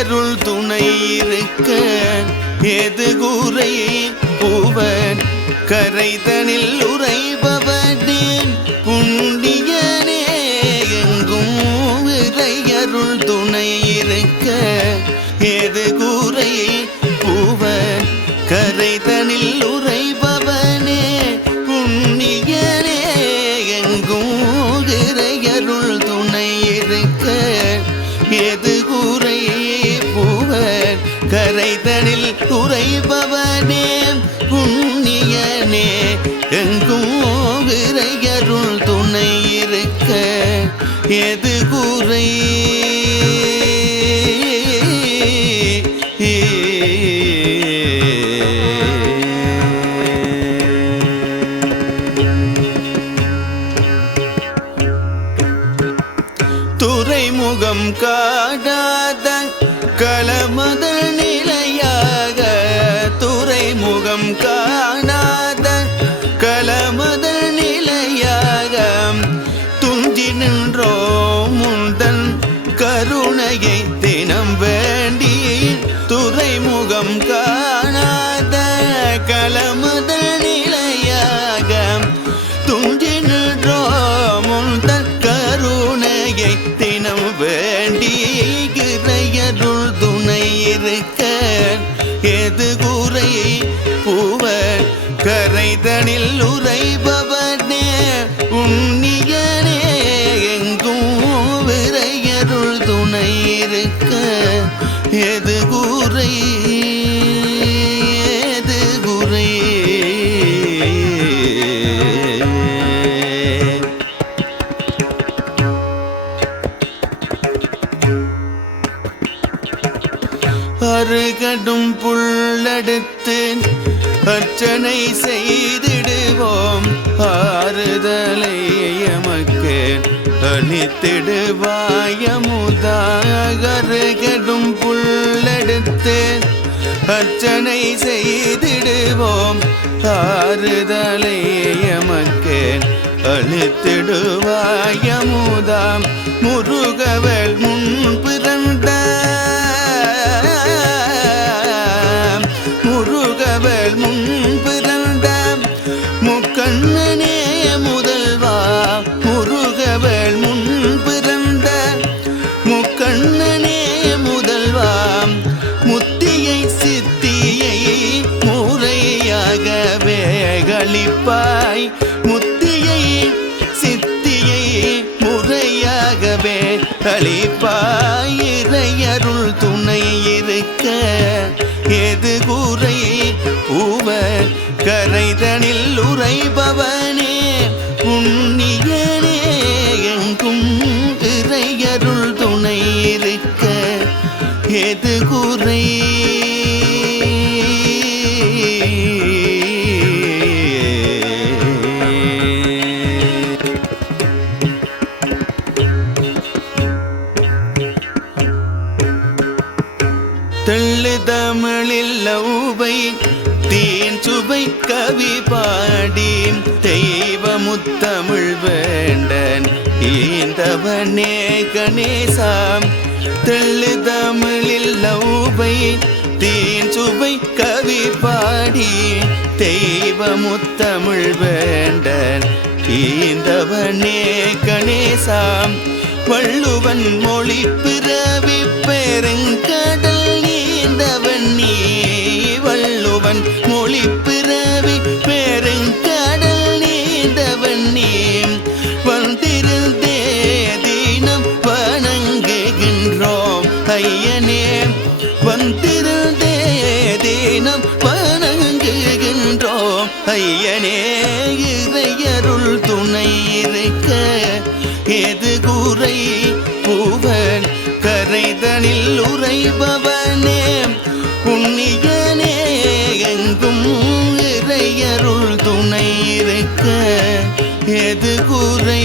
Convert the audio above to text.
இறையருள் துணை இருக்க ஏது கூரை பூவன்? கரைதனில் உரைபவனேன் புண்ணியனே எங்கும் இறையருள் துணை இருக்க ஏது கூரை பூவன்? கரைதனில் உரை செய்பவனே புண்ணியனே. எங்கும் இறையருள் துணை இருக்க எது குறை துறைமுகம் காடாத துஞ்சி முந்தன் கருணையை தினம் வேண்டி துறைமுகம் காணாத கலமுதல் நிலையாக துஞ்சி நின்றோ முந்தன் கருணையை தினம் வேண்டி இறையருள் துணை இருக்க எது குறை பூவர் கரைதனில் உரைபவனே துணை இருக்க எது குறை? எது குறை? அருகடும் புள்ளெடுத்து அர்ச்சனை செய்திடுவோம். ஆறுதலை அளித்திடுவாயமுதாகருகடும் புல்லெடுத்து அர்ச்சனை செய்திடுவோம். ஆறுதலை எமக்கு அளித்திடுவாயமுதாம் முருகவள் முன்பு களிப்பாய் முத்தியை சித்தியை முறையாகவே அளிப்பாய் இறையருள் துணை இருக்க எது கூரை? பூவ கரைதனில் உரைபவனே புண்ணியனே எங்கும் இறையருள் துணை இருக்க எது கூரை? தெள்ளு தமிழில் லவ்வை தேன் சுவை கவி பாடி தெய்வ முத்தமிழ் வேண்டன் ஈந்தவனே கணேசாம்? தெள்ளு தமிழில் லவ்வை தேன் சுவை கவி பாடி தெய்வ முத்தமிழ் வேண்டன் ஈந்தவனே கணேசாம்? வள்ளுவன் மொழி பிறவி பெருங்கட நீந்தவன் நீ வள்ளுவன். மொழி பிறவி பெருங்கடல் நீந்தவன் நீ. வந்திருந்தே தினம் வணங்குகின்றோம். ஐயனே இறையருள் துணை இருக்க எது குறை?